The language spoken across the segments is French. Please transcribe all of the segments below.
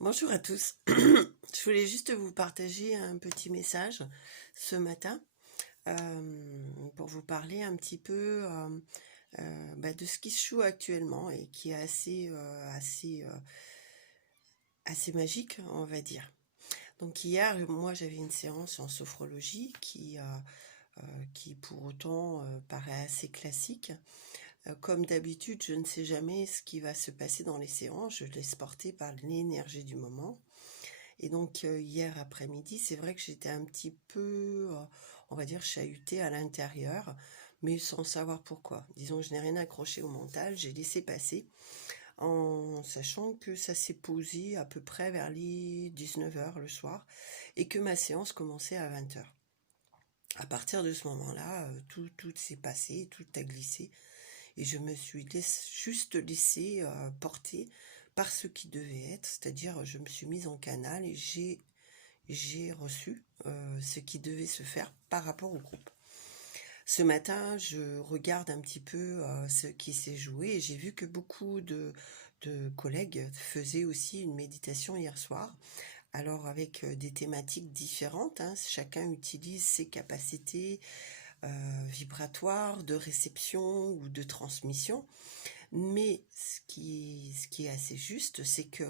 Bonjour à tous. Je voulais juste vous partager un petit message ce matin pour vous parler un petit peu de ce qui se joue actuellement et qui est assez magique, on va dire. Donc hier, moi j'avais une séance en sophrologie qui pour autant paraît assez classique. Comme d'habitude, je ne sais jamais ce qui va se passer dans les séances, je laisse porter par l'énergie du moment. Et donc hier après-midi, c'est vrai que j'étais un petit peu, on va dire, chahutée à l'intérieur, mais sans savoir pourquoi. Disons que je n'ai rien accroché au mental, j'ai laissé passer, en sachant que ça s'est posé à peu près vers les 19 heures le soir, et que ma séance commençait à 20 heures. À partir de ce moment-là, tout s'est passé, tout a glissé, et je me suis juste laissée porter par ce qui devait être, c'est-à-dire je me suis mise en canal et j'ai reçu ce qui devait se faire par rapport au groupe. Ce matin, je regarde un petit peu ce qui s'est joué et j'ai vu que beaucoup de collègues faisaient aussi une méditation hier soir. Alors avec des thématiques différentes, hein, chacun utilise ses capacités vibratoires, de réception ou de transmission. Mais ce qui est assez juste, c'est que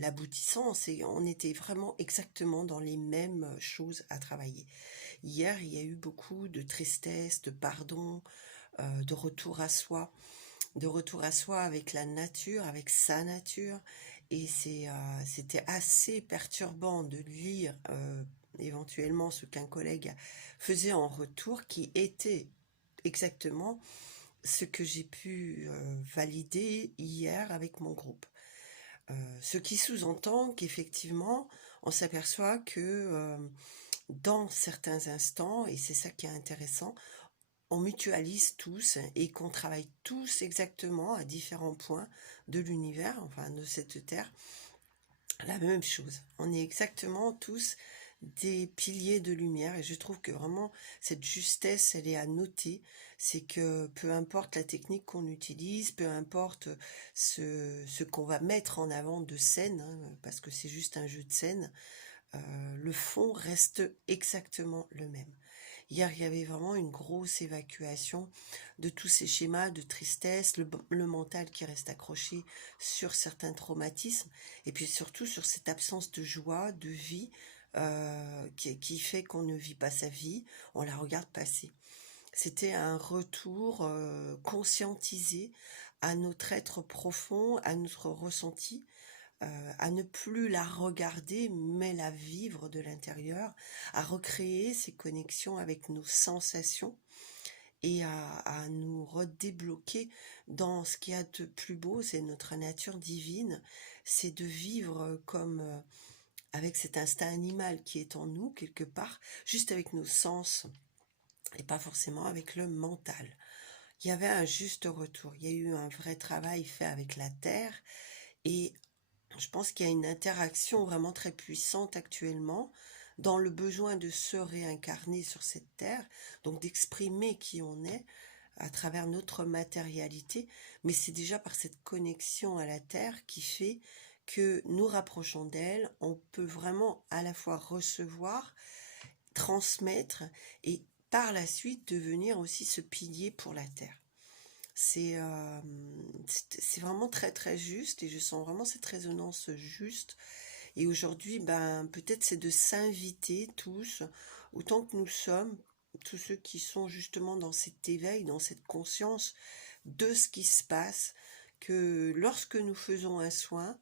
l'aboutissant, on était vraiment exactement dans les mêmes choses à travailler. Hier, il y a eu beaucoup de tristesse, de pardon, de retour à soi, avec la nature, avec sa nature. Et c'était assez perturbant de lire éventuellement ce qu'un collègue faisait en retour, qui était exactement ce que j'ai pu valider hier avec mon groupe. Ce qui sous-entend qu'effectivement, on s'aperçoit que dans certains instants, et c'est ça qui est intéressant, on mutualise tous et qu'on travaille tous exactement à différents points de l'univers, enfin de cette terre, la même chose. On est exactement tous des piliers de lumière et je trouve que vraiment cette justesse, elle est à noter. C'est que peu importe la technique qu'on utilise, peu importe ce qu'on va mettre en avant de scène, hein, parce que c'est juste un jeu de scène, le fond reste exactement le même. Hier, il y avait vraiment une grosse évacuation de tous ces schémas de tristesse, le mental qui reste accroché sur certains traumatismes, et puis surtout sur cette absence de joie, de vie, qui fait qu'on ne vit pas sa vie, on la regarde passer. C'était un retour conscientisé à notre être profond, à notre ressenti, à ne plus la regarder, mais la vivre de l'intérieur, à recréer ces connexions avec nos sensations et à nous redébloquer dans ce qu'il y a de plus beau, c'est notre nature divine, c'est de vivre comme avec cet instinct animal qui est en nous quelque part, juste avec nos sens et pas forcément avec le mental. Il y avait un juste retour, il y a eu un vrai travail fait avec la terre et je pense qu'il y a une interaction vraiment très puissante actuellement dans le besoin de se réincarner sur cette terre, donc d'exprimer qui on est à travers notre matérialité, mais c'est déjà par cette connexion à la terre qui fait que nous rapprochons d'elle, on peut vraiment à la fois recevoir, transmettre et par la suite devenir aussi ce pilier pour la terre. C'est vraiment très très juste et je sens vraiment cette résonance juste. Et aujourd'hui, peut-être c'est de s'inviter tous, autant que nous sommes, tous ceux qui sont justement dans cet éveil, dans cette conscience de ce qui se passe, que lorsque nous faisons un soin,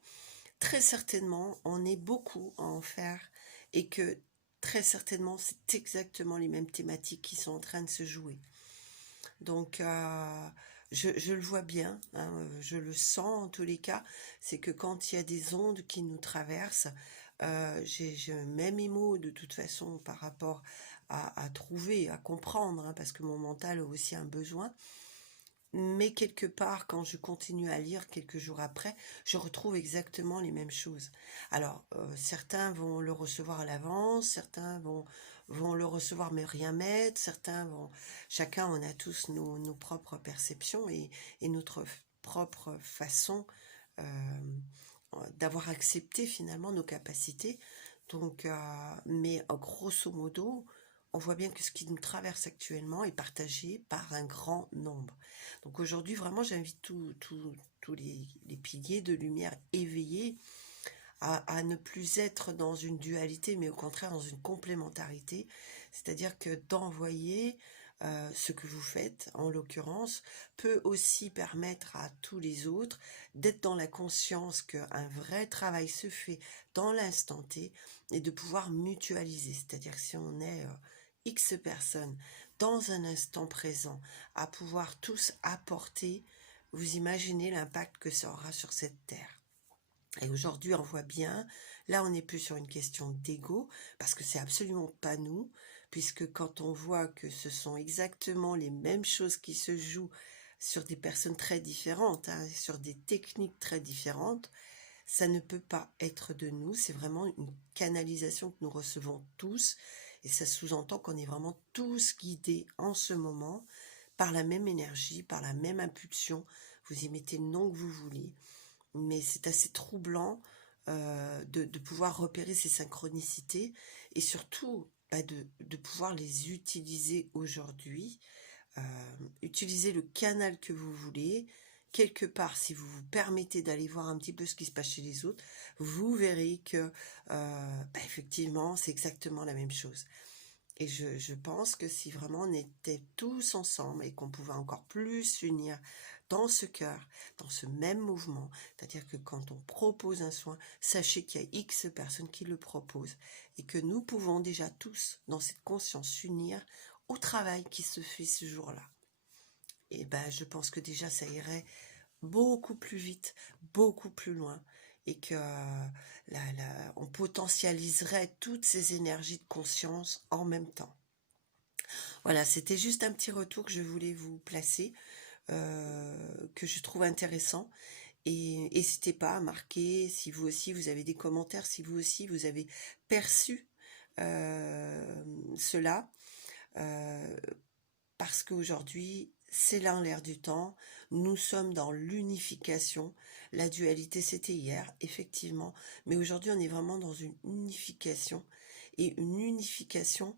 très certainement, on est beaucoup à en faire et que très certainement, c'est exactement les mêmes thématiques qui sont en train de se jouer. Donc, je le vois bien, hein, je le sens en tous les cas, c'est que quand il y a des ondes qui nous traversent, je mets mes mots de toute façon par rapport à trouver, à comprendre, hein, parce que mon mental a aussi un besoin. Mais quelque part, quand je continue à lire quelques jours après, je retrouve exactement les mêmes choses. Alors, certains vont le recevoir à l'avance, certains vont le recevoir mais rien mettre, certains vont... Chacun, on a tous nos propres perceptions et notre propre façon euh, d'avoir accepté finalement nos capacités. Donc, mais grosso modo, on voit bien que ce qui nous traverse actuellement est partagé par un grand nombre. Donc aujourd'hui, vraiment, j'invite tous les piliers de lumière éveillés à ne plus être dans une dualité, mais au contraire dans une complémentarité. C'est-à-dire que d'envoyer ce que vous faites, en l'occurrence, peut aussi permettre à tous les autres d'être dans la conscience qu'un vrai travail se fait dans l'instant T et de pouvoir mutualiser. C'est-à-dire que si on est X personnes dans un instant présent à pouvoir tous apporter, vous imaginez l'impact que ça aura sur cette terre. Et aujourd'hui, on voit bien, là, on n'est plus sur une question d'ego, parce que c'est absolument pas nous, puisque quand on voit que ce sont exactement les mêmes choses qui se jouent sur des personnes très différentes, hein, sur des techniques très différentes, ça ne peut pas être de nous, c'est vraiment une canalisation que nous recevons tous, et ça sous-entend qu'on est vraiment tous guidés en ce moment par la même énergie, par la même impulsion. Vous y mettez le nom que vous voulez, mais c'est assez troublant de pouvoir repérer ces synchronicités et surtout de pouvoir les utiliser aujourd'hui. Utilisez le canal que vous voulez. Quelque part, si vous vous permettez d'aller voir un petit peu ce qui se passe chez les autres, vous verrez que effectivement, c'est exactement la même chose. Et je pense que si vraiment on était tous ensemble et qu'on pouvait encore plus s'unir dans ce cœur, dans ce même mouvement, c'est-à-dire que quand on propose un soin, sachez qu'il y a X personnes qui le proposent et que nous pouvons déjà tous, dans cette conscience, s'unir au travail qui se fait ce jour-là. Et ben, je pense que déjà ça irait beaucoup plus vite, beaucoup plus loin, et que on potentialiserait toutes ces énergies de conscience en même temps. Voilà, c'était juste un petit retour que je voulais vous placer, que je trouve intéressant. Et n'hésitez pas à marquer si vous aussi vous avez des commentaires, si vous aussi vous avez perçu cela, euh, parce qu'aujourd'hui, c'est là l'air du temps, nous sommes dans l'unification. La dualité, c'était hier, effectivement, mais aujourd'hui, on est vraiment dans une unification, et une unification